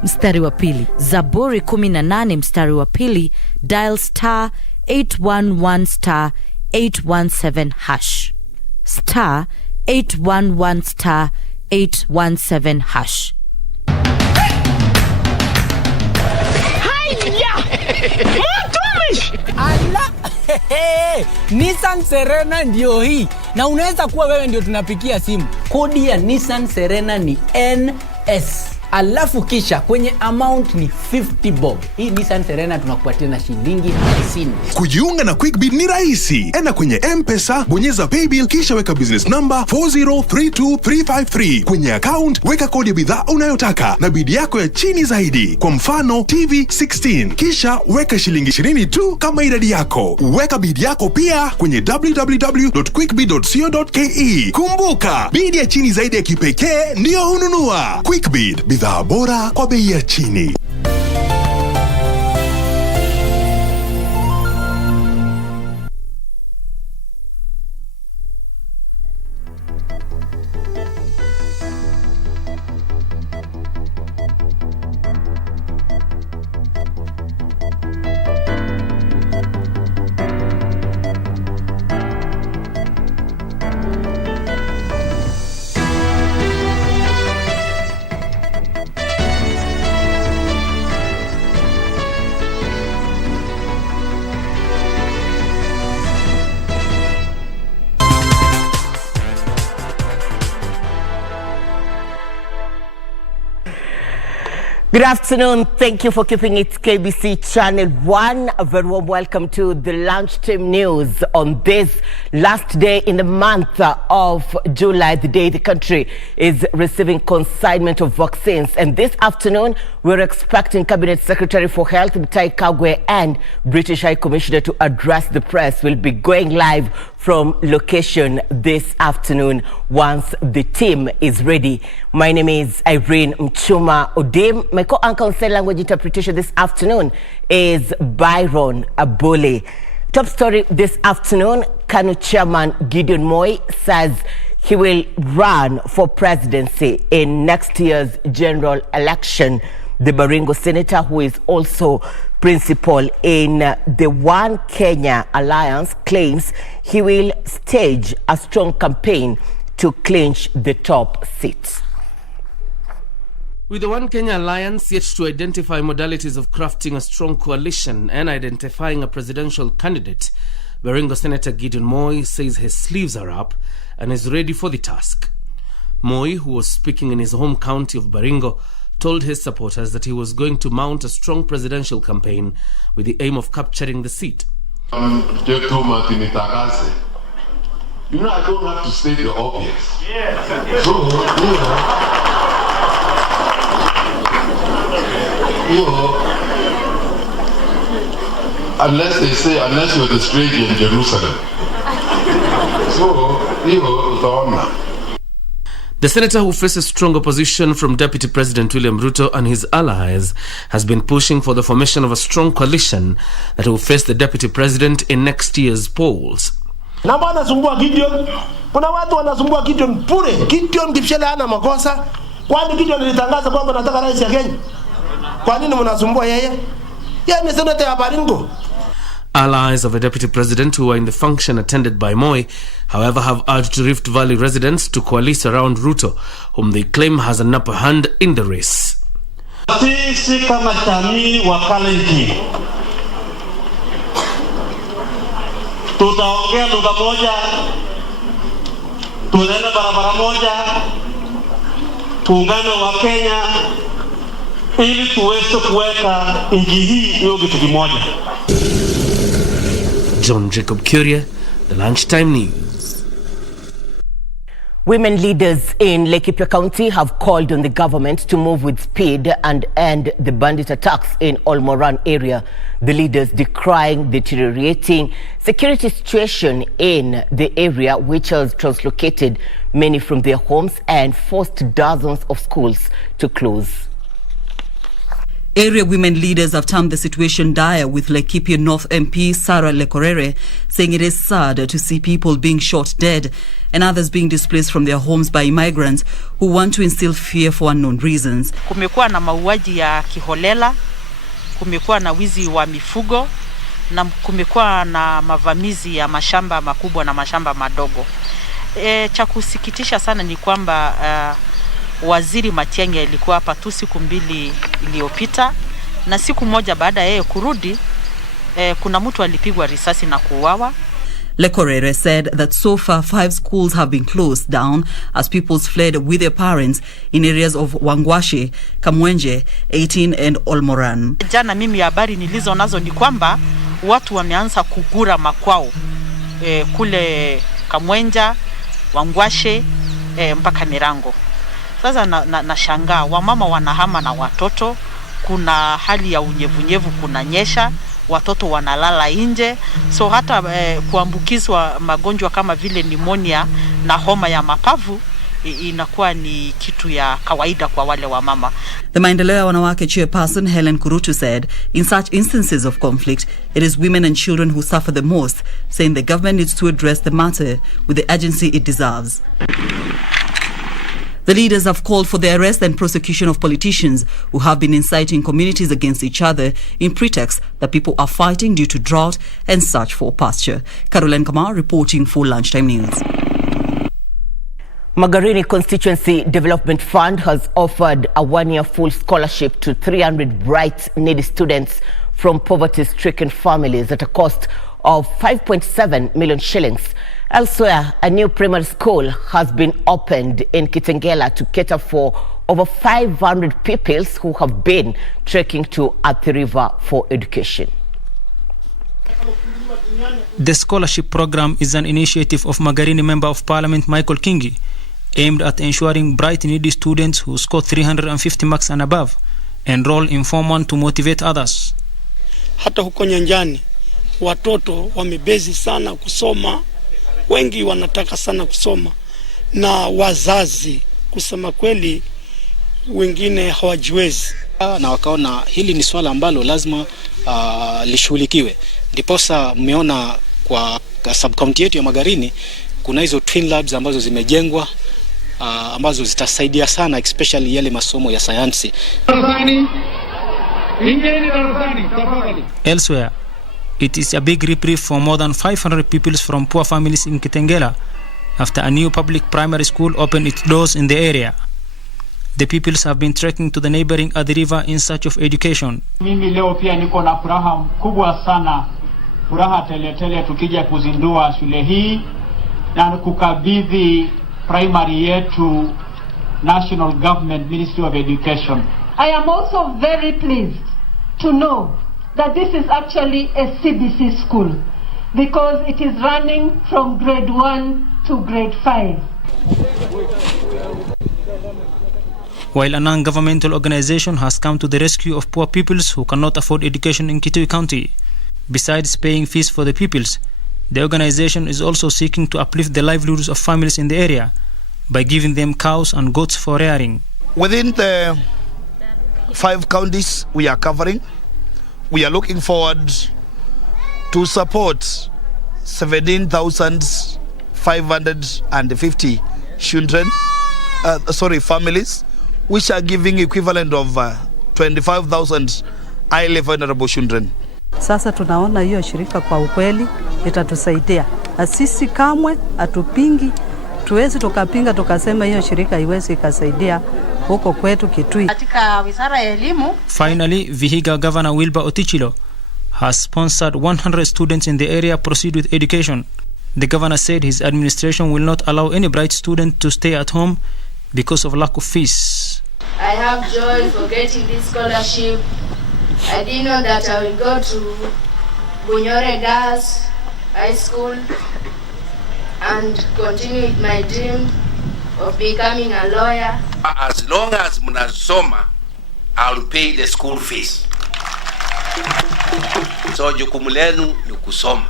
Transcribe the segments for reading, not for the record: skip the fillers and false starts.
mstari wa pili. Zaburi 18 mstari wa pili, dial star 811 star 817 hash. Star 811 star 817 hash. Ala, Nissan Serena ndio hii. Na unaweza kuwa wewe ndio tunapikia simu. Kodi ya Nissan Serena ni NS. Alafu kisha kwenye amount ni 50 bob. Hii Nissan Serena tunakupatia na shilingi 50. Kujiunga na QuickBid ni rahisi. Enda kwenye M-Pesa, bonyeza paybill kisha weka business number 4032353. Kwenye account weka kodi ya bidhaa unayotaka na bid yako ya chini zaidi. Kwa mfano TV 16. Kisha weka shilingi 20 tu kama idadi yako. Weka bid yako pia kwenye www.quickbid.co.ke. Kumbuka, bid ya chini zaidi ya kipekee ndio hununua. QuickBid, bidhaa bora kwa bei ya chini. Good afternoon. Thank you for keeping it KBC Channel 1. A very warm welcome to the Lunchtime News on this last day in the month of July, the day the country is receiving consignment of vaccines. And this afternoon, we're expecting Cabinet Secretary for Health, Mutahi Kagwe, and British High Commissioner to address the press. We'll be going live from location this afternoon once the team is ready. My name is Irene Muchuma Odim. My co-anchor on sign language interpretation this afternoon is Byron Abole. Top story this afternoon, KANU Chairman Gideon Moi says he will run for presidency in next year's general election. The Baringo senator, who is also principal in the One Kenya Alliance, claims he will stage a strong campaign to clinch the top seats. With the One Kenya Alliance yet to identify modalities of crafting a strong coalition and identifying a presidential candidate, Baringo Senator Gideon Moi says his sleeves are up and is ready for the task. Moi, who was speaking in his home county of Baringo, told his supporters that he was going to mount a strong presidential campaign with the aim of capturing the seat. You know, I don't have to state the obvious. Yes. So, unless they say, unless you're the stranger in Jerusalem. So, it's on. The senator, who faces strong opposition from Deputy President William Ruto and his allies, has been pushing for the formation of a strong coalition that will face the Deputy President in next year's polls. Na wanasumbua Gideon. Kuna watu wanasumbua Gideon bure. Gideon kipshele hana makosa. Kwani Gideon alitangaza kwamba anataka rais ya Kenya? Kwa nini mnasumbua yeye? Yeye ni senator ya Baringo. Allies of the Deputy President who were in the function attended by Moi, however, have urged Rift Valley residents to coalesce around Ruto, whom they claim has an upper hand in the race. Sisi kama jamii wa Kalenjin tutaongea lugha moja, tunaenda barabara moja, tuungane wa Kenya ili tuweze kuweka nchi hii iwe kitu kimoja. John Jacob Curia, the Lunchtime News. Women leaders in Laikipia County have called on the government to move with speed and end the bandit attacks in Olmoran area. The leaders decrying the deteriorating security situation in the area, which has translocated many from their homes and forced dozens of schools to close. Area women leaders have termed the situation dire, with Laikipia North MP Sarah Lekorere saying it is sad to see people being shot dead and others being displaced from their homes by migrants who want to instill fear for unknown reasons. Kumekuwa na mauaji ya kiholela, kumekuwa na wizi wa mifugo, na kumekuwa na mavamizi ya mashamba makubwa na mashamba madogo. Cha kusikitisha sana ni kwamba Waziri Matiang'i alikuwa hapa tu siku 2 iliyopita, na siku moja baada yeye kurudi kuna mtu alipigwa risasi na kuuawa. Lekorere said that so far 5 schools have been closed down as pupils fled with their parents in areas of Wangwashe, Kamwenje, 18 and Olmoran. Jana mimi habari nilizo nazo ni kwamba watu wameanza kugura makwao kule Kamwenja, Wangwashe mpaka Mirango. Sasa nashangaa wamama wanahama na watoto, kuna hali ya unyevunyevu, kuna nyesha, watoto wanalala nje, so hata kuambukizwa magonjwa kama vile pneumonia na homa ya mapavu inakuwa ni kitu ya kawaida kwa wale wamama. The Maendeleo ya Wanawake chairperson Helen Kurutu said in such instances of conflict, it is women and children who suffer the most, saying the government needs to address the matter with the urgency it deserves. The leaders have called for the arrest and prosecution of politicians who have been inciting communities against each other in pretext that people are fighting due to drought and search for pasture. Caroline Kamar reporting for Lunchtime News. Magarini Constituency Development Fund has offered a 1-year full scholarship to 300 bright, needy students from poverty-stricken families at a cost of 5.7 million shillings. Elsewhere, a new primary school has been opened in Kitengela to cater for over 500 pupils who have been trekking to Athi River for education. The scholarship program is an initiative of Magarini Member of Parliament Michael Kingi, aimed at ensuring bright, needy students who score 350 marks and above enroll in Form 1 to motivate others. Hata huko nyanjani watoto wamebezi sana kusoma, wengi wanataka sana kusoma, na wazazi kusema kweli wengine hawajiwezi, na wakaona hili ni swala ambalo lazima lishughulikiwe. Ndiposa mmeona kwa sub-county yetu ya Magarini kuna hizo twin labs ambazo zimejengwa, ambazo zitasaidia sana especially yale masomo ya sayansi. Elsewhere, it is a big reprieve for more than 500 pupils from poor families in Kitengela after a new public primary school opened its doors in the area. The pupils have been trekking to the neighboring Athi River in search of education. Mimi leo pia niko na furaha kubwa sana, furaha tele tukija kuzindua shule hii na kukabidhi primary yetu National Government Ministry of Education. I am also very pleased to know that this is actually a CBC school because it is running from grade 1 to grade 5. While a non-governmental organization has come to the rescue of poor pupils who cannot afford education in Kitui County, besides paying fees for the pupils, the organization is also seeking to uplift the livelihoods of families in the area by giving them cows and goats for rearing. Within the 5 counties we are covering, we are looking forward to support 17,550 families, which are giving equivalent of 25,000 highly vulnerable children. Sasa tunaona hiyo shirika kwa ukweli itatusaidia. Sisi kamwe atupingi, tuwezi tukapinga tukasema hiyo shirika iwezi ikasaidia huko kwetu Kitui. Katika Wizara ya Elimu, finally, Vihiga Governor Wilbur Otichilo has sponsored 100 students in the area proceed with education. The governor said his administration will not allow any bright student to stay at home because of lack of fees. I have joy for getting this scholarship. I didn't know that I will go to Bunyore Girls High School and continue with my dream of becoming a lawyer. As long as mnasoma, I'll pay the school fees. So jukumu lenu ni kusoma.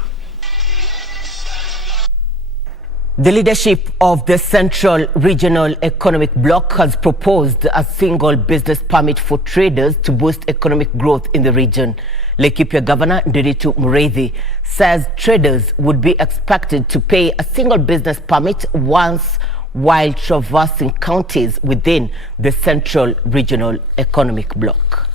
The leadership of the Central Regional Economic Bloc has proposed a single business permit for traders to boost economic growth in the region. Laikipia Governor Gideon Moi says traders would be expected to pay a single business permit once while traversing counties within the Central Regional Economic Bloc.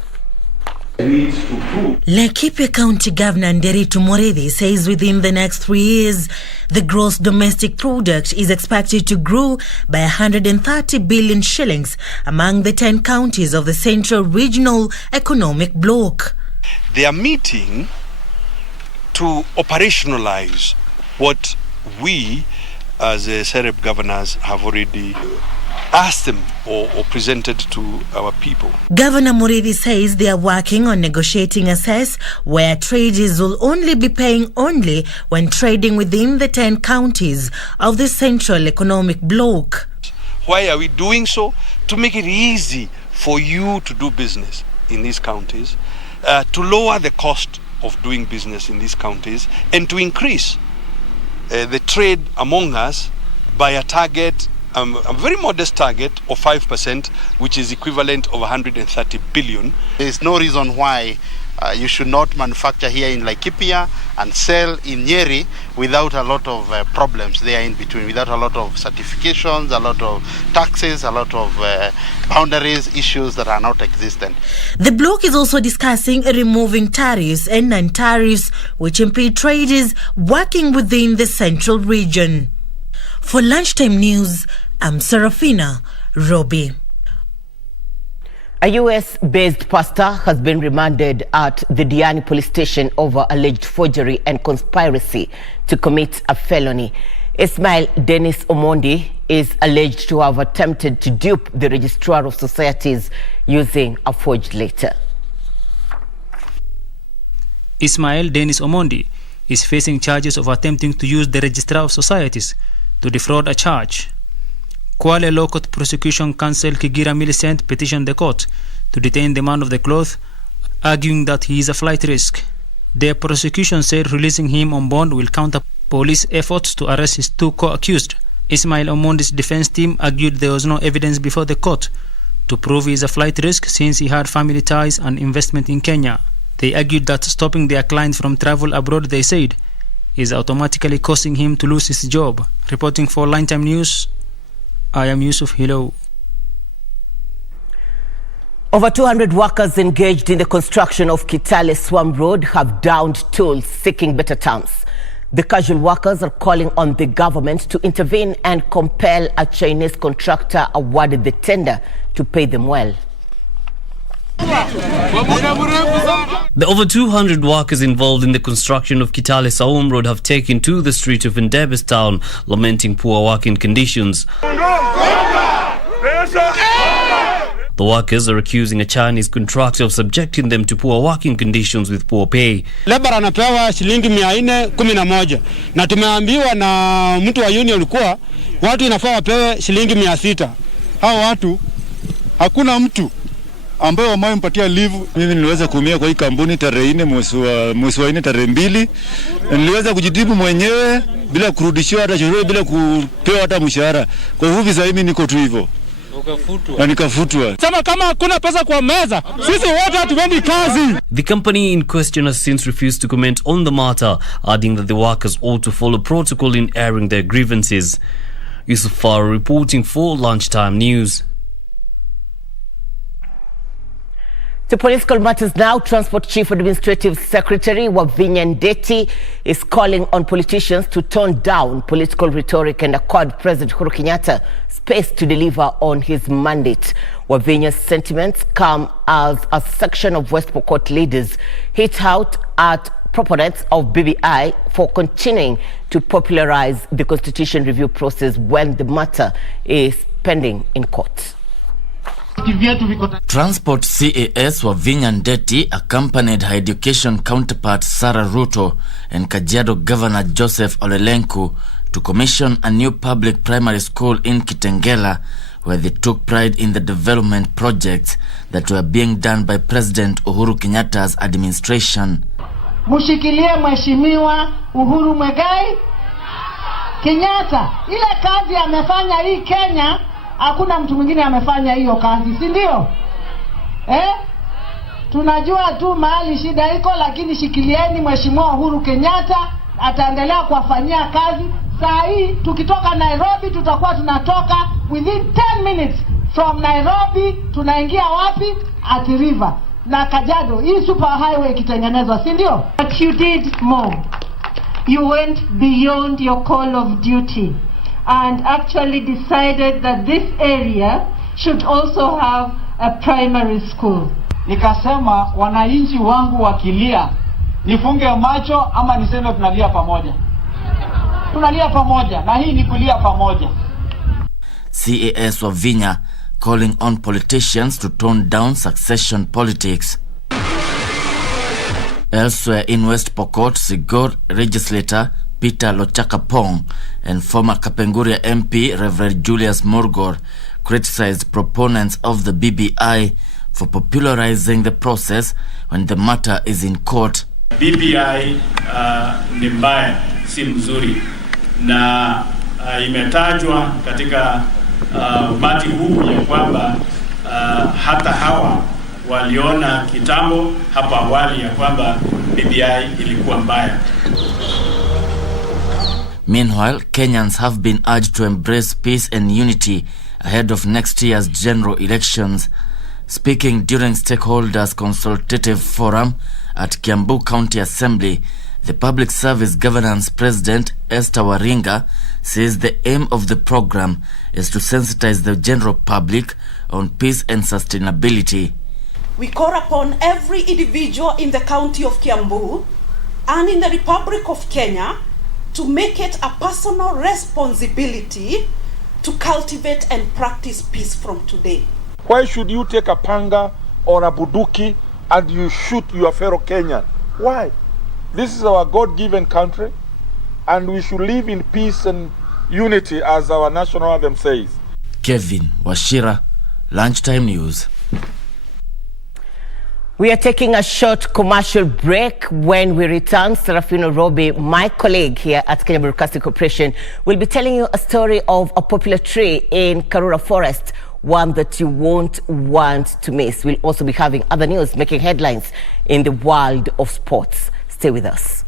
Laikipia County Governor Gideon Moi says within the next 3 years, the gross domestic product is expected to grow by 130 billion shillings among the 10 counties of the Central Regional Economic Bloc. They are meeting to operationalize what we as SEREP governors have already asked them or presented to our people. Governor Moi says they are working on negotiating a cess where traders will only be paying only when trading within the 10 counties of the Central Economic Bloc. Why are we doing so? To make it easy for you to do business in these counties, to lower the cost of doing business in these counties, and to increase the trade among us by a target, a very modest target of 5%, which is equivalent of 130 billion. There is no reason why you should not manufacture here in Laikipia and sell in Nyeri without a lot of problems there in between, without a lot of certifications, a lot of taxes, a lot of boundaries, issues that are not existent. The bloc is also discussing removing tariffs and non-tariffs which impede traders working within the central region. For Lunchtime News, I'm Serafina Robi. A US-based pastor has been remanded at the Diani police station over alleged forgery and conspiracy to commit a felony. Ismail Dennis Omondi is alleged to have attempted to dupe the Registrar of Societies using a forged letter. Ismail Dennis Omondi is facing charges of attempting to use the Registrar of Societies to defraud a church. Kwale Low Court Prosecution Counsel Kigira Millicent petitioned the court to detain the man of the cloth, arguing that he is a flight risk. The prosecution said releasing him on bond will counter police efforts to arrest his two co-accused. Ismail Omondi's defense team argued there was no evidence before the court to prove he is a flight risk since he had family ties and investment in Kenya. They argued that stopping their client from travel abroad, they said, is automatically causing him to lose his job. Reporting for Lunchtime News, I am Yusuf Hilo. Over 200 workers engaged in the construction of Kitale Swam Road have downed tools seeking better terms. The casual workers are calling on the government to intervene and compel a Chinese contractor awarded the tender to pay them well. The over 200 workers involved in the construction of Kitale Swam Road have taken to the street of Ndebes town, lamenting poor working conditions. The workers are accusing a Chinese contractor of subjecting them to poor working conditions with poor pay. Labor anapewa shilingi 411 na tumeambiwa na mtu wa union kuwa watu inafaa wapewe shilingi 600. Hao watu hakuna mtu ambaye wamempatia leave. Mimi niliweza kuumia kwa hii kampuni tarehe 4 mwezi wa 4 tarehe 2. Niliweza kujitibu mwenyewe bila kurudishiwa hata chochote, bila kupewa hata mshahara. Kwa hivyo sasa mimi niko tu hivyo. Na nikafutwa. Sema kama hakuna pesa kwa meza, sisi wote hatuendi kazi. The company in question has since refused to comment on the matter, adding that the workers ought to follow protocol in airing their grievances. Yusuf Farah reporting for Lunchtime News. To political matters now, Transport Chief Administrative Secretary Wavinya Ndeti is calling on politicians to tone down political rhetoric and accord President Uhuru Kenyatta space to deliver on his mandate. Wavinya's sentiments come as a section of West Pokot leaders hit out at proponents of BBI for continuing to popularize the constitution review process when the matter is pending in court. Transport CAS Wavinya Ndeti accompanied her education counterpart Sarah Ruto and Kajiado Governor Joseph Olelenku to commission a new public primary school in Kitengela, where they took pride in the development projects that were being done by President Uhuru Kenyatta's administration. Mushikilie Mheshimiwa Uhuru Muigai Kenyatta. Ile kazi amefanya hii Kenya, hakuna mtu mwingine amefanya hiyo kazi, si ndio? Tunajua tu mahali shida iko, lakini shikilieni Mheshimiwa Uhuru Kenyatta, ataendelea kuwafanyia kazi. Saa hii tukitoka Nairobi tutakuwa tunatoka within 10 minutes from Nairobi, tunaingia wapi? Athi River na Kajiado, hii super highway ikitengenezwa, si ndio? But you did more. You went beyond your call of duty and actually decided that this area should also have a primary school. Nikasema wananchi wangu wakilia, nifunge macho ama niseme tunalia pamoja? Tunalia pamoja, na hii ni kulia pamoja. CAS Wavinya calling on politicians to tone down succession politics. Elsewhere in West Pokot, Sigor legislator Peter Lochakapong and former Kapenguria MP Reverend Julius Morgor criticized proponents of the BBI for popularizing the process when the matter is in court. BBI ni mbaya, si mzuri, na imetajwa katika umati huu ya kwamba hata hawa waliona kitambo hapa awali ya kwamba BBI ilikuwa mbaya. Meanwhile, Kenyans have been urged to embrace peace and unity ahead of next year's general elections. Speaking during stakeholders consultative forum at Kiambu County Assembly, the Public Service Governance President Esther Waringa says the aim of the program is to sensitize the general public on peace and sustainability. We call upon every individual in the county of Kiambu and in the Republic of Kenya to make it a personal responsibility to cultivate and practice peace from today. Why should you take a panga or a buduki and you shoot your fellow Kenyan? Why? This is our God-given country, and we should live in peace and unity as our national anthem says. Kevin Washira, Lunchtime News. We are taking a short commercial break. When we return, Serafino Robi, my colleague here at Kenya Broadcasting Corporation, will be telling you a story of a popular tree in Karura Forest, one that you won't want to miss. We'll also be having other news making headlines in the world of sports. Stay with us.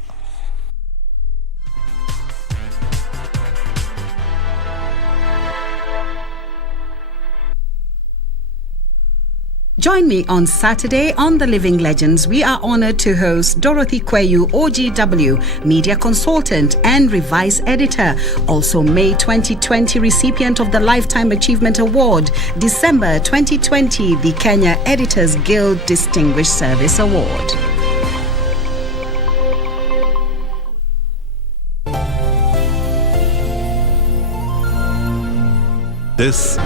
Join me on Saturday on The Living Legends. We are honored to host Dorothy Kweyu, OGW, media consultant and Revise editor. Also May 2020 recipient of the Lifetime Achievement Award. December 2020, the Kenya Editors Guild Distinguished Service Award. This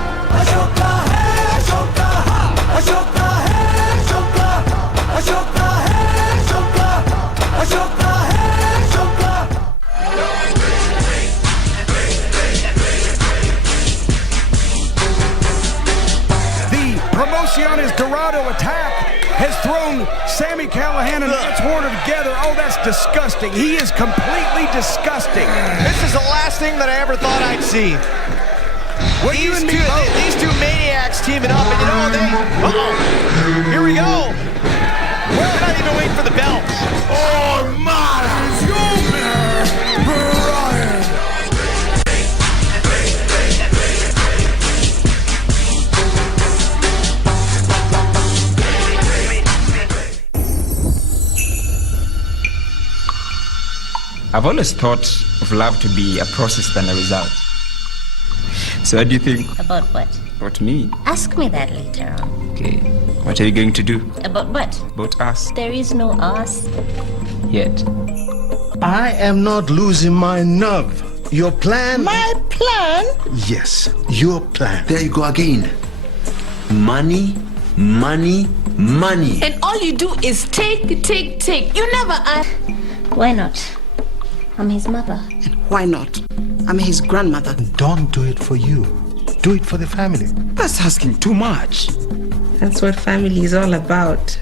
Promociones Dorado attack has thrown Sammy Callahan and Lance Warner together. Oh, that's disgusting. He is completely disgusting. This is the last thing that I ever thought I'd see. These two maniacs teaming up, and you know, here we go. We're not even waiting for the bells. Oh, my, Brian. I've always thought of love to be a process than a result. So what do you think? About what? About me? Ask me that later on. Okay. What are you going to do? About what? About us. There is no us. Yet. I am not losing my nerve. Your plan? My plan? Yes, your plan. There you go again. Money, money, money. And all you do is take. You never ask. Why not? I'm his mother. And why not? I'm his grandmother. Don't do it for you. Do it for the family. That's asking too much. That's what family is all about.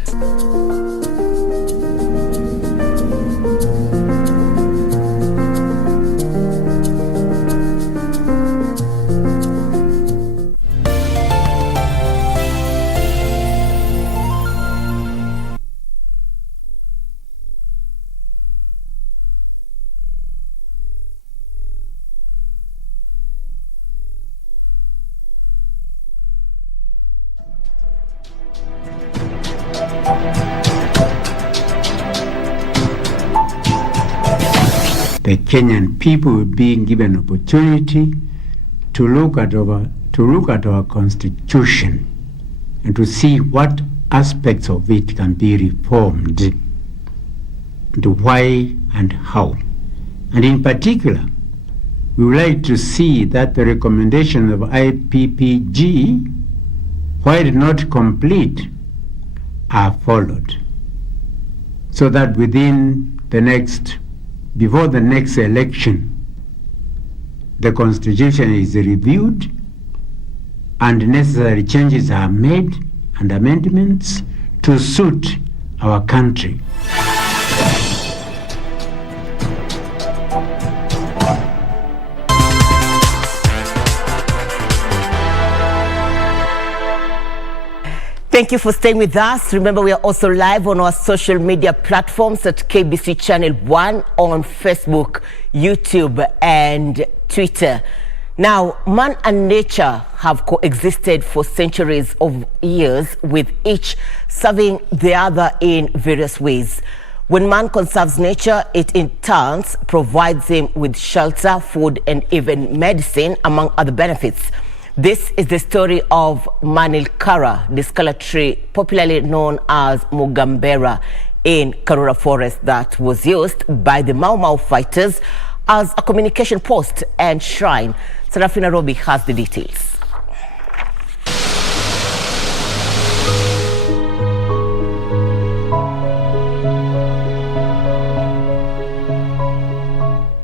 the Kenyan people being given opportunity to look at our constitution and to see what aspects of it can be reformed, and why and how. And in particular, we would like to see that the recommendations of IPPG, while not complete, are followed, so that before the next election, the constitution is reviewed and necessary changes are made and amendments to suit our country. Thank you for staying with us. Remember, we are also live on our social media platforms at KBC Channel 1 on Facebook, YouTube, and Twitter. Now, man and nature have coexisted for centuries of years, with each serving the other in various ways. When man conserves nature, it in turn provides him with shelter, food, and even medicine, among other benefits. This is the story of Manilkara, the scarlet tree popularly known as Mugambera in Karura Forest, that was used by the Mau Mau fighters as a communication post and shrine. Serafina Robi has the details.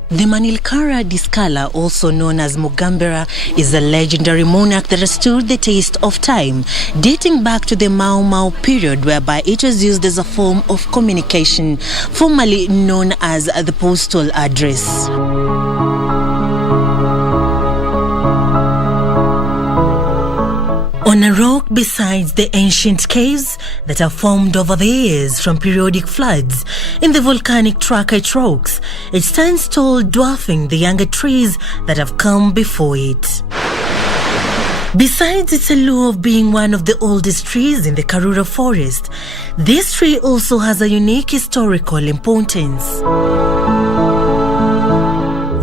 The Manilkara Discala, also known as Mugambera, is a legendary monarch that has stood the test of time, dating back to the Mau Mau period, whereby it was used as a form of communication, formerly known as the postal address. On a rock besides the ancient caves that are formed over the years from periodic floods in the volcanic trachyte rocks, it stands tall, dwarfing the younger trees that have come before it. Besides its allure of being one of the oldest trees in the Karura forest, this tree also has a unique historical importance.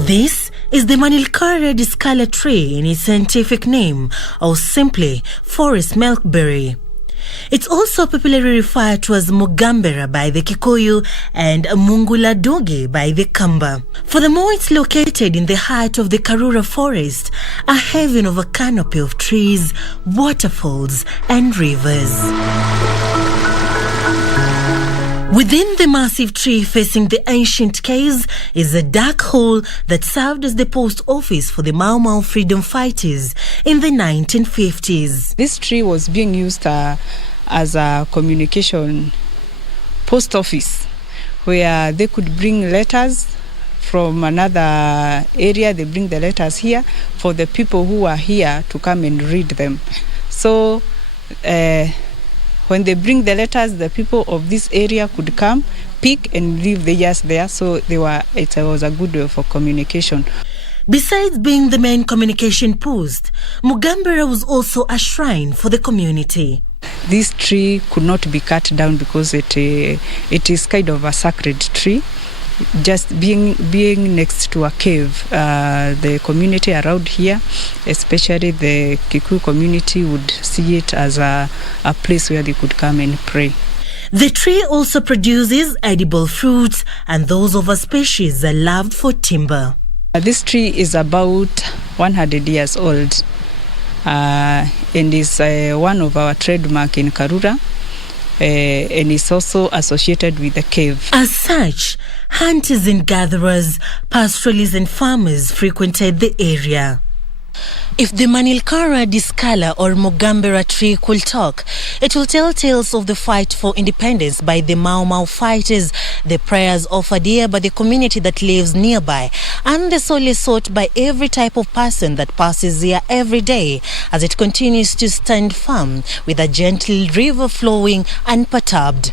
This is the Manilkara Discala tree in its scientific name, or simply forest milkberry. It's also popularly referred to as Mugambera by the Kikuyu and Munguladogi by the Kamba. Furthermore, it's located in the heart of the Karura forest, a haven of a canopy of trees, waterfalls, and rivers. Within the massive tree facing the ancient caves is a dark hole that served as the post office for the Mau Mau freedom fighters in the 1950s. This tree was being used as a communication post office, where they could bring letters from another area. They bring the letters here for the people who are here to come and read them. So when they bring the letters, the people of this area could come, pick, and leave the years there. So it was a good way for communication. Besides being the main communication post, Mugambera was also a shrine for the community. This tree could not be cut down because it is kind of a sacred tree. Just being next to a cave, the community around here, especially the Kikuyu community, would see it as a place where they could come and pray. The tree also produces edible fruits, and those of a species are loved for timber. This tree is about 100 years old and is one of our trademark in Karura. And is also associated with the cave. As such, hunters and gatherers, pastoralists and farmers frequented the area. If the Manilkara Discala or Mugambera tree could talk, it will tell tales of the fight for independence by the Mau Mau fighters, the prayers offered here by the community that lives nearby, and the solace sought by every type of person that passes here every day, as it continues to stand firm with a gentle river flowing unperturbed.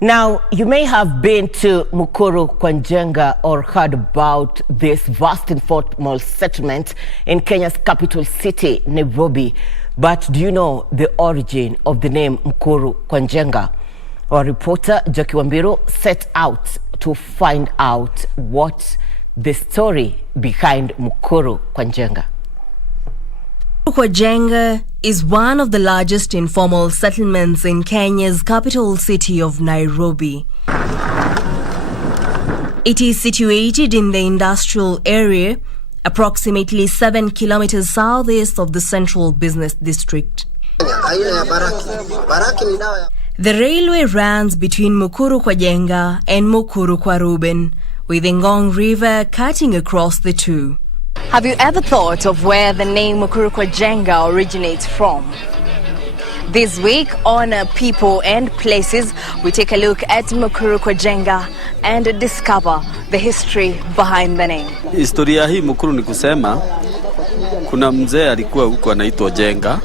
Now, you may have been to Mukuru, Kwanjenga, or heard about this vast informal settlement in Kenya's capital city, Nairobi. But do you know the origin of the name Mukuru, Kwanjenga? Our reporter Jackie Wambiru set out to find out what the story behind Mukuru kwa Njenga. Mukuru kwa Njenga is one of the largest informal settlements in Kenya's capital city of Nairobi. It is situated in the industrial area, approximately 7 kilometers southeast of the central business district. The railway runs between Mukuru kwa Njenga and Mukuru kwa Ruben, with the Ngong River cutting across the two. Have you ever thought of where the name Mukuru kwa Njenga originates from? This week on People and Places, we take a look at Mukuru kwa Njenga and discover the history behind the name. Historia hii Mukuru ni kusema kuna mzee alikuwa huko anaitwa Njenga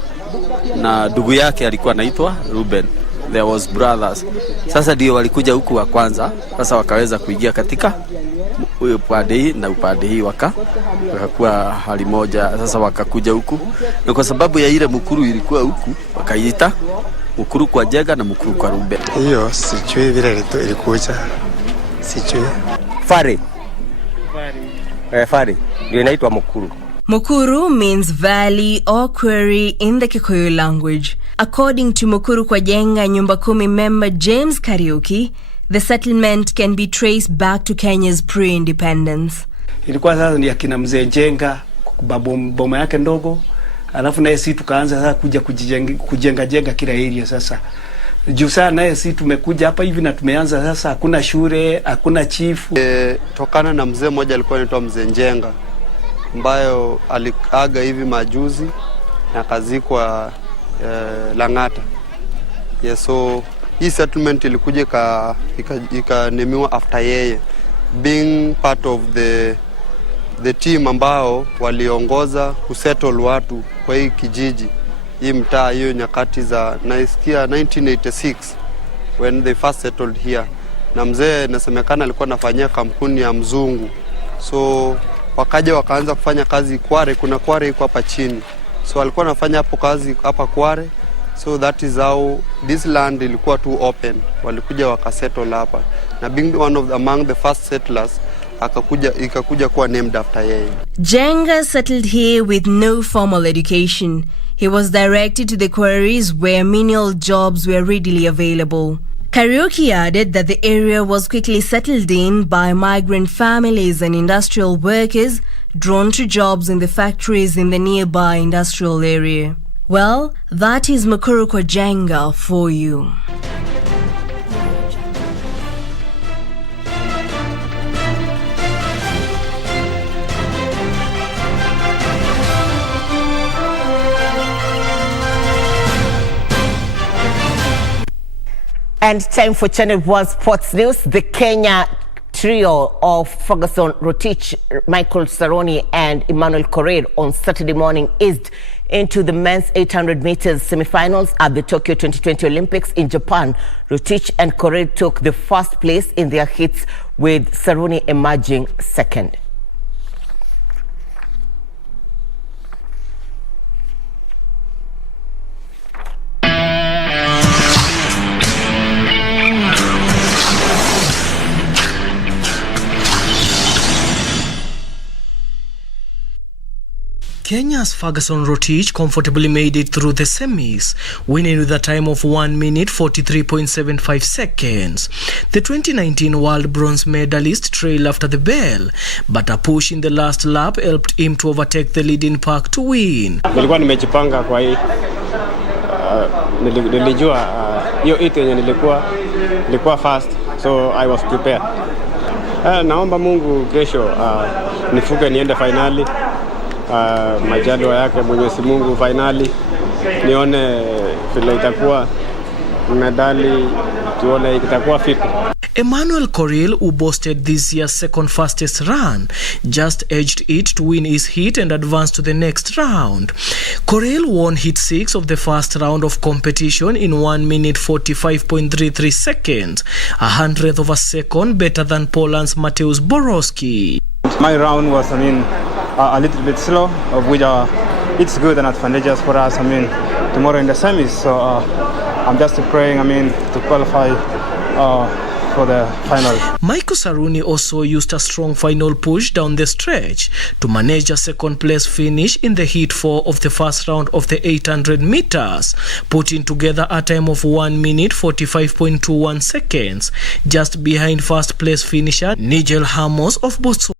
na ndugu yake alikuwa anaitwa Ruben. There was brothers. Sasa ndio walikuja huku wa kwanza. Sasa wakaweza kuingia katika upande hii na upande hii wakakuwa hali moja. Sasa wakakuja huku. Na kwa sababu ya ile Mukuru ilikuwa huku, wakaita Mukuru kwa Njenga na Mukuru kwa Ruben. Hiyo sijui vile ilikuja. Sijui. Fari. Ndio inaitwa Mukuru. Mukuru means valley or quarry in the Kikuyu language. According to Mukuru kwa Njenga Nyumba Kumi member James Kariuki, the settlement can be traced back to Kenya's pre-independence. Ilikuwa sasa ni akina mzee Njenga boma yake ndogo, alafu naye sisi tukaanza sasa kuja kujenga kila area sasa. Juu sana naye sisi tumekuja hapa hivi na tumeanza sasa, hakuna shule, hakuna chifu. Tokana na mzee mmoja alikuwa anaitwa mzee Njenga, ambayo aliaga hivi majuzi na kazikwa Langata. Yes, so hii settlement ilikuja ikanemiwa after yeye, being part of the team ambao waliongoza kusettle watu kwa hii kijiji, hii mtaa, hiyo nyakati za naisikia 1986 when they first settled here. Na mzee nasemekana alikuwa anafanyia kampuni ya mzungu, so wakaja wakaanza kufanya kazi Kware. Kuna Kware iko hapa chini, so alikuwa anafanya hapo kazi hapa Kware. So that is how this land ilikuwa too open, walikuja wakasettle hapa, na being one of among the first settlers ikakuja kuwa named after yeye. Njenga settled here with no formal education. He was directed to the quarries where menial jobs were readily available. Kariuki added that the area was quickly settled in by migrant families and industrial workers drawn to jobs in the factories in the nearby industrial area. Well, that is Mukuru kwa Njenga for you. And time for Channel 1 Sports News. The Kenya trio of Ferguson Rotich, Michael Saroni and Emmanuel Korir on Saturday morning eased into the men's 800 meters semi-finals at the Tokyo 2020 Olympics in Japan. Rotich and Korir took the first place in their heats, with Saroni emerging second. Kenya's Ferguson Rotich comfortably made it through the semis, winning with a time of 1 minute 43.75 seconds. The 2019 world bronze medalist trailed after the bell, but a push in the last lap helped him to overtake the leading pack to win. Nilikuwa nimejipanga kwa hii. Nilijua hiyo yenye nilikuwa fast, so I was prepared. Naomba Mungu kesho nifuke niende finali. Majaliwa yake Mwenyezi Mungu finali, nione vile itakuwa medali, tuone itakuwa fiti. Emmanuel Korir, who boasted this year's second fastest run, just edged it to win his heat and advance to the next round. Korir won heat 6 of the first round of competition in 1 minute 45.33 seconds, a hundredth of a second better than Poland's Mateusz Borowski. My round was, a little bit slow, of which it's good and advantageous for us, tomorrow in the semis. So I'm just praying, to qualify for the final. Michael Saruni also used a strong final push down the stretch to manage a second place finish in the heat 4 of the first round of the 800 meters, putting together a time of 1 minute 45.21 seconds, just behind first place finisher Nigel Hamos of Botswana.